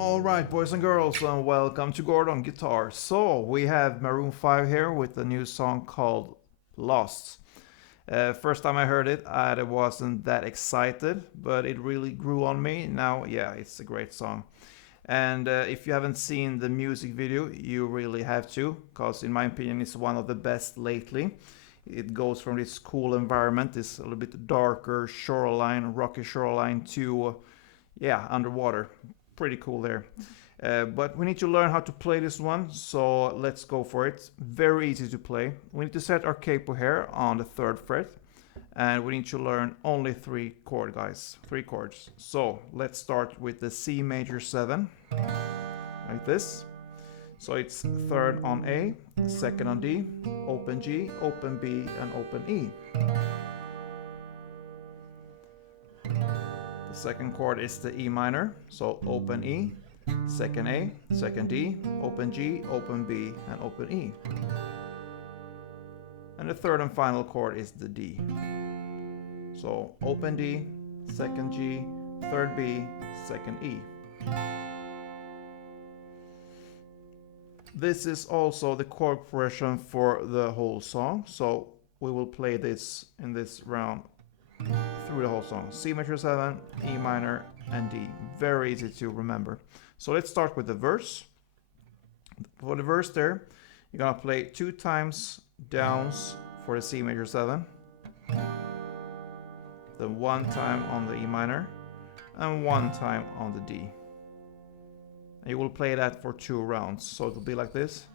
All right, boys and girls, and welcome to Gordon Guitar. So we have Maroon 5 here with a new song called Lost. First time I heard it, I wasn't that excited, but it really grew on me. Now, yeah, it's a great song. And if you haven't seen the music video, you really have to, because in my opinion, it's one of the best lately. It goes from this cool environment, this a little bit darker shoreline, rocky shoreline, to yeah, underwater. Pretty cool there. But we need to learn how to play this one, so let's go for it. Very easy to play. We need to set our capo here on the 3rd fret, and we need to learn only 3 chords, guys. 3 chords. So let's start with the C major 7, like this. So it's 3rd on A, 2nd on D, open G, open B, and open E. The second chord is the E minor, so open E, 2nd A, 2nd D, open G, open B, and open E. And the 3rd and final chord is the D. So open D, 2nd G, 3rd B, 2nd E. This is also the chord progression for the whole song, so we will play this in this round through the whole song. C major 7, E minor, and D. Very easy to remember. So let's start with the verse. For the verse there, you're gonna play 2 times downs for the C major 7, then 1 time on the E minor, and 1 time on the D. And you will play that for 2 rounds. So it'll be like this.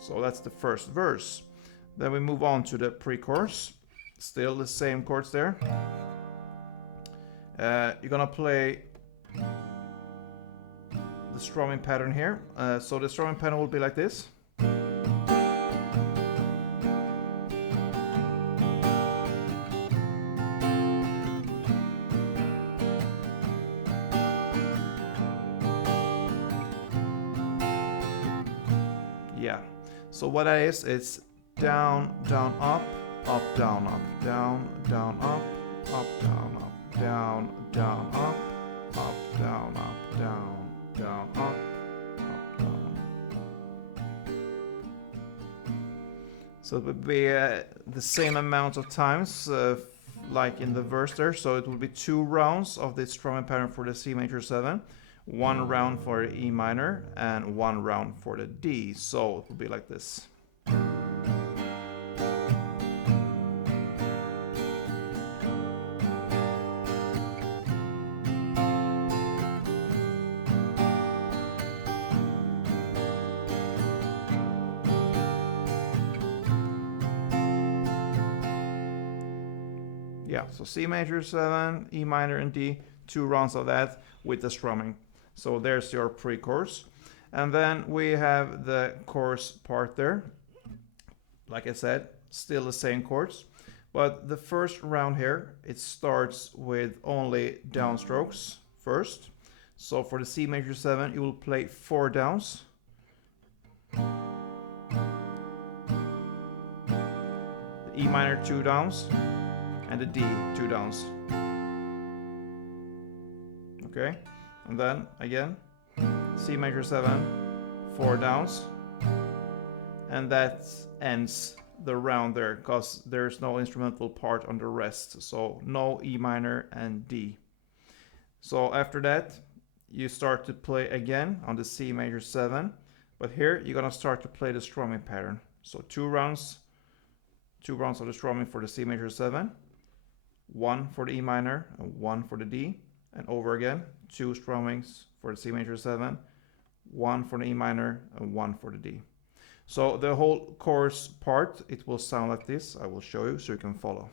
So that's the first verse. Then we move on to the pre-chorus. Still the same chords there. You're gonna play the strumming pattern here. So the strumming pattern will be like this. Yeah. So what that is, it's down, down, up, up, down, up, down, down, up, down, up, down, down, up, down, up, down, down, up, down. So it would be the same amount of times like in the verse there. So it will be 2 rounds of this strumming pattern for the C major 7. 1 round for the E minor and 1 round for the D. So it will be like this. Yeah, so C major 7, E minor, and D, 2 rounds of that with the strumming. So there's your pre-chorus. And then we have the chorus part there. Like I said, still the same chords. But the first round here, it starts with only downstrokes first. So for the C major 7, you will play 4 downs. The E minor 2 downs. And the D 2 downs. Okay? And then again, C major 7, 4 downs, and that ends the round there, because there's no instrumental part on the rest, so no E minor and D. So after that, you start to play again on the C major 7, but here you're gonna start to play the strumming pattern. So 2 rounds of the strumming for the C major 7, 1 for the E minor and 1 for the D. And over again, 2 strummings for the C major 7, 1 for the E minor, and 1 for the D. So the whole chorus part, it will sound like this. I will show you so you can follow.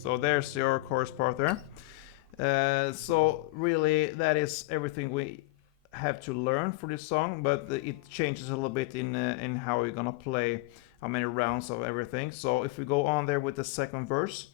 So there's your chorus part there. So really, that is everything we have to learn for this song, but it changes a little bit in how you're gonna play, how many rounds of everything. So if we go on there with the second verse,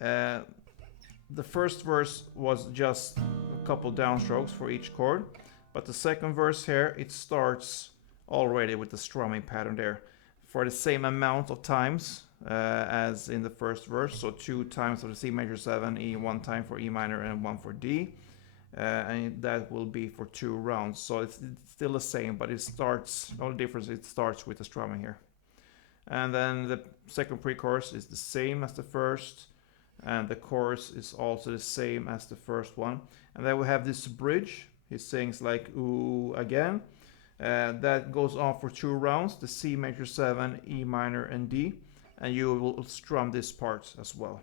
the first verse was just a couple downstrokes for each chord, but the second verse here, it starts already with the strumming pattern there for the same amount of times as in the first verse. So 2 times for the C major 7, E 1 time for E minor, and 1 for D. And that will be for 2 rounds. So it's still the same, but it starts, the only difference, it starts with the strumming here. And then the second pre-chorus is the same as the first, and the chorus is also the same as the first one. And then we have this bridge. He sings like ooh again. That goes on for 2 rounds, the C major 7, E minor, and D. And you will strum this part as well.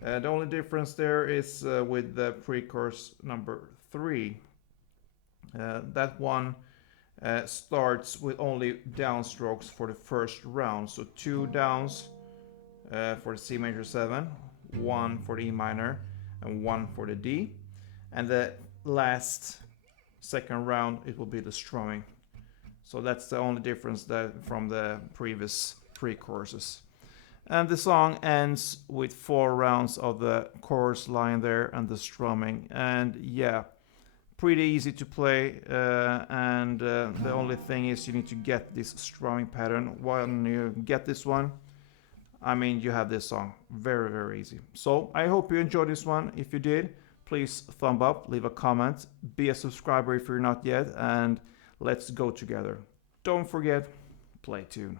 The only difference there is with the pre-chorus number 3. That one starts with only downstrokes for the first round. So 2 downs for the C major 7, 1 for the E minor, and 1 for the D. And the last second round, it will be the strumming. So that's the only difference from the previous pre-choruses. And the song ends with 4 rounds of the chorus line there and the strumming. And yeah, pretty easy to play. And the only thing is you need to get this strumming pattern. When you get this one, I mean, you have this song. Very, very easy. So I hope you enjoyed this one. If you did, please thumb up, leave a comment, be a subscriber if you're not yet, and let's go together. Don't forget, play tune.